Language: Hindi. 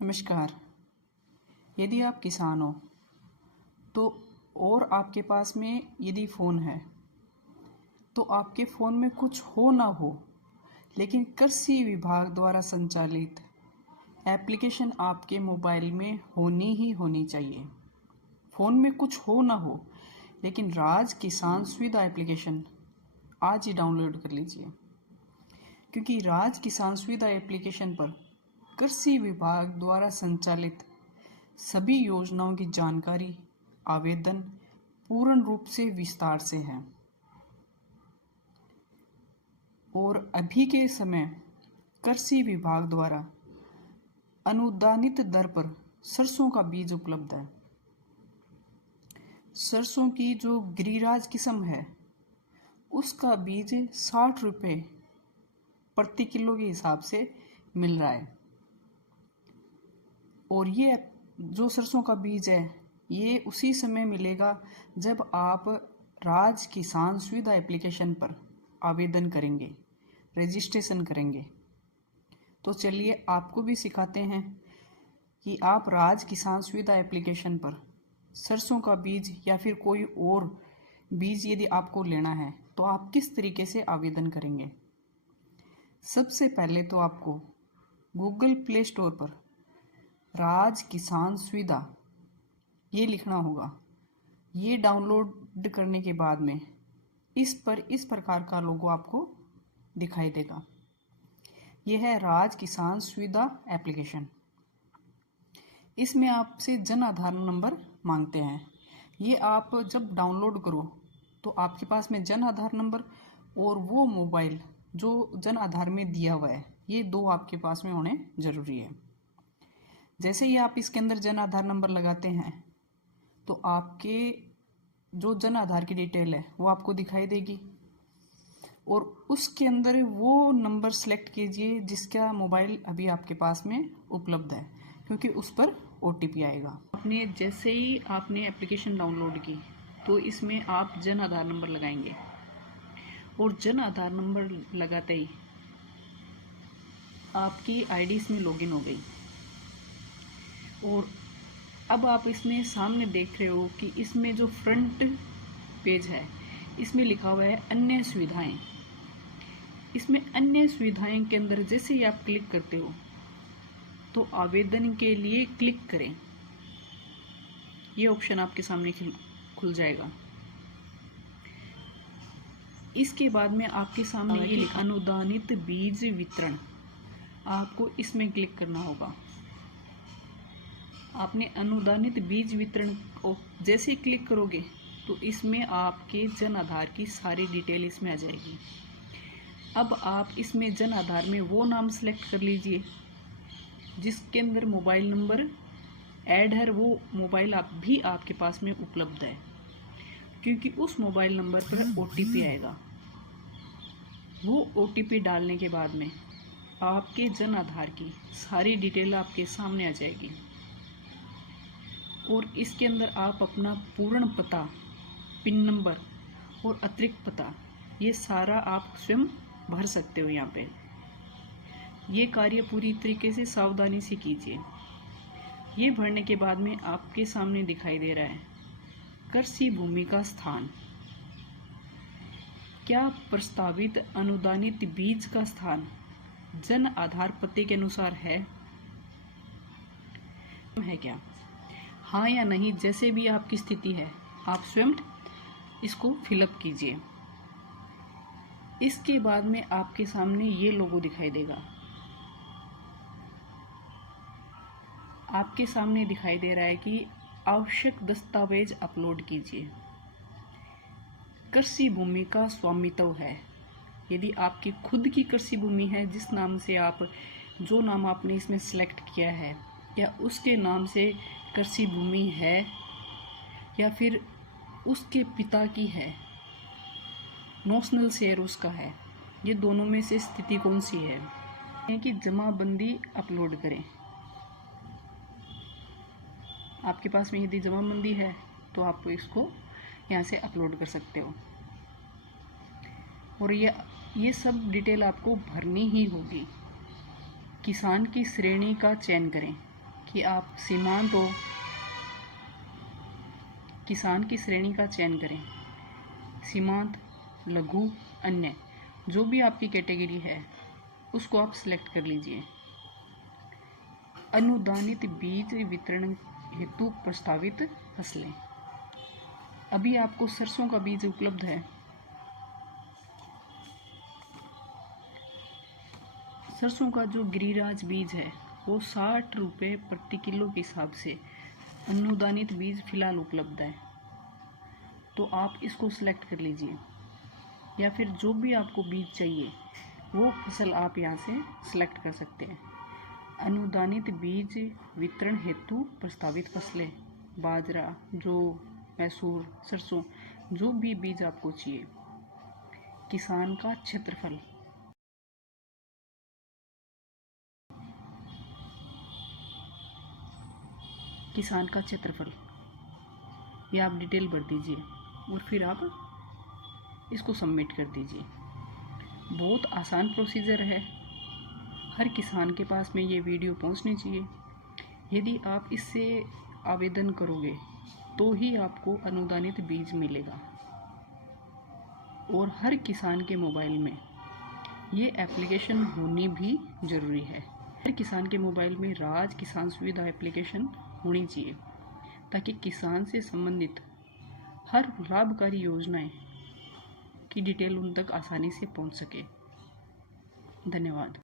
नमस्कार। यदि आप किसान हो तो और आपके पास में यदि फ़ोन है तो आपके फ़ोन में कुछ हो ना हो, लेकिन कृषि विभाग द्वारा संचालित एप्लीकेशन आपके मोबाइल में होनी ही होनी चाहिए। फ़ोन में कुछ हो ना हो, लेकिन राज किसान सुविधा एप्लीकेशन आज ही डाउनलोड कर लीजिए, क्योंकि राज किसान सुविधा एप्लीकेशन पर कृषि विभाग द्वारा संचालित सभी योजनाओं की जानकारी, आवेदन पूर्ण रूप से विस्तार से है। और अभी के समय कृषि विभाग द्वारा अनुदानित दर पर सरसों का बीज उपलब्ध है। सरसों की जो गिरिराज किस्म है उसका बीज 60 रुपये प्रति किलो के हिसाब से मिल रहा है। और ये जो सरसों का बीज है ये उसी समय मिलेगा जब आप राज किसान सुविधा एप्लीकेशन पर आवेदन करेंगे, रजिस्ट्रेशन करेंगे। तो चलिए आपको भी सिखाते हैं कि आप राज किसान सुविधा एप्लीकेशन पर सरसों का बीज या फिर कोई और बीज यदि आपको लेना है तो आप किस तरीके से आवेदन करेंगे। सबसे पहले तो आपको गूगल प्ले स्टोर पर राज किसान सुविधा ये लिखना होगा। ये डाउनलोड करने के बाद में इस प्रकार का लोगो आपको दिखाई देगा। यह है राज किसान सुविधा एप्लीकेशन। इसमें आपसे जन आधार नंबर मांगते हैं। ये आप जब डाउनलोड करो तो आपके पास में जन आधार नंबर और वो मोबाइल जो जन आधार में दिया हुआ है, ये दो आपके पास में होने ज़रूरी है। जैसे ही आप इसके अंदर जन आधार नंबर लगाते हैं तो आपके जो जन आधार की डिटेल है वो आपको दिखाई देगी और उसके अंदर वो नंबर सेलेक्ट कीजिए जिसका मोबाइल अभी आपके पास में उपलब्ध है, क्योंकि उस पर OTP आएगा। जैसे ही आपने एप्लीकेशन डाउनलोड की तो इसमें आप जन आधार नंबर लगाएंगे और जन आधार नंबर लगाते ही आपकी ID इसमें लॉगिन हो गई। और अब आप इसमें सामने देख रहे हो कि इसमें जो फ्रंट पेज है इसमें लिखा हुआ है अन्य सुविधाएं। इसमें अन्य सुविधाएं के अंदर जैसे ही आप क्लिक करते हो तो आवेदन के लिए क्लिक करें, ये ऑप्शन आपके सामने खुल जाएगा। इसके बाद में आपके सामने ये लिखा अनुदानित बीज वितरण, आपको इसमें क्लिक करना होगा। आपने अनुदानित बीज वितरण को जैसे ही क्लिक करोगे तो इसमें आपके जन आधार की सारी डिटेल इसमें आ जाएगी। अब आप इसमें जन आधार में वो नाम सेलेक्ट कर लीजिए जिसके अंदर मोबाइल नंबर ऐड है, वो मोबाइल आपके पास में उपलब्ध है, क्योंकि उस मोबाइल नंबर पर OTP आएगा। वो OTP डालने के बाद में आपके जन आधार की सारी डिटेल आपके सामने आ जाएगी। और इसके अंदर आप अपना पूर्ण पता, पिन नंबर और अतिरिक्त पता ये सारा आप स्वयं भर सकते हो। यहाँ पे ये कार्य पूरी तरीके से सावधानी से कीजिए। ये भरने के बाद में आपके सामने दिखाई दे रहा है कृषि भूमि का स्थान। क्या प्रस्तावित अनुदानित बीज का स्थान जन आधार पते के अनुसार है क्या? हाँ या नहीं, जैसे भी आपकी स्थिति है आप स्वयं इसको फिलअप कीजिए। इसके बाद में आपके सामने ये लोगो दिखाई देगा। आपके सामने दिखाई दे रहा है कि आवश्यक दस्तावेज अपलोड कीजिए। कृषि भूमि का स्वामित्व है। यदि आपकी खुद की कृषि भूमि है, जिस नाम से जो नाम आपने इसमें सेलेक्ट किया है, या उसके नाम से कृषि भूमि है या फिर उसके पिता की है, नॉशनल शेयर उसका है, ये दोनों में से स्थिति कौन सी है कि जमाबंदी अपलोड करें। आपके पास में यदि जमाबंदी है तो आप इसको यहाँ से अपलोड कर सकते हो। और ये सब डिटेल आपको भरनी ही होगी। किसान की श्रेणी का चयन करें। कि आप सीमांत हो किसान की श्रेणी का चयन करें। सीमांत, लघु, अन्य, जो भी आपकी कैटेगरी है उसको आप सिलेक्ट कर लीजिए। अनुदानित बीज वितरण हेतु प्रस्तावित फसलें। अभी आपको सरसों का बीज उपलब्ध है। सरसों का जो गिरिराज बीज है वो 60 रुपये प्रति किलो के हिसाब से अनुदानित बीज फिलहाल उपलब्ध है, तो आप इसको सिलेक्ट कर लीजिए। या फिर जो भी आपको बीज चाहिए वो फसल आप यहाँ से सिलेक्ट कर सकते हैं। अनुदानित बीज वितरण हेतु प्रस्तावित फसलें, बाजरा, जौ, मैसूर, सरसों, जो भी बीज आपको चाहिए। किसान का क्षेत्रफल, किसान का क्षेत्रफल ये आप डिटेल भर दीजिए और फिर आप इसको सबमिट कर दीजिए। बहुत आसान प्रोसीजर है, हर किसान के पास में ये वीडियो पहुंचनी चाहिए। यदि आप इससे आवेदन करोगे तो ही आपको अनुदानित बीज मिलेगा, और हर किसान के मोबाइल में ये एप्लीकेशन होनी भी ज़रूरी है। हर किसान के मोबाइल में राज किसान सुविधा एप्लीकेशन होनी चाहिए, ताकि किसान से संबंधित हर लाभकारी योजनाएं की डिटेल उन तक आसानी से पहुंच सके। धन्यवाद।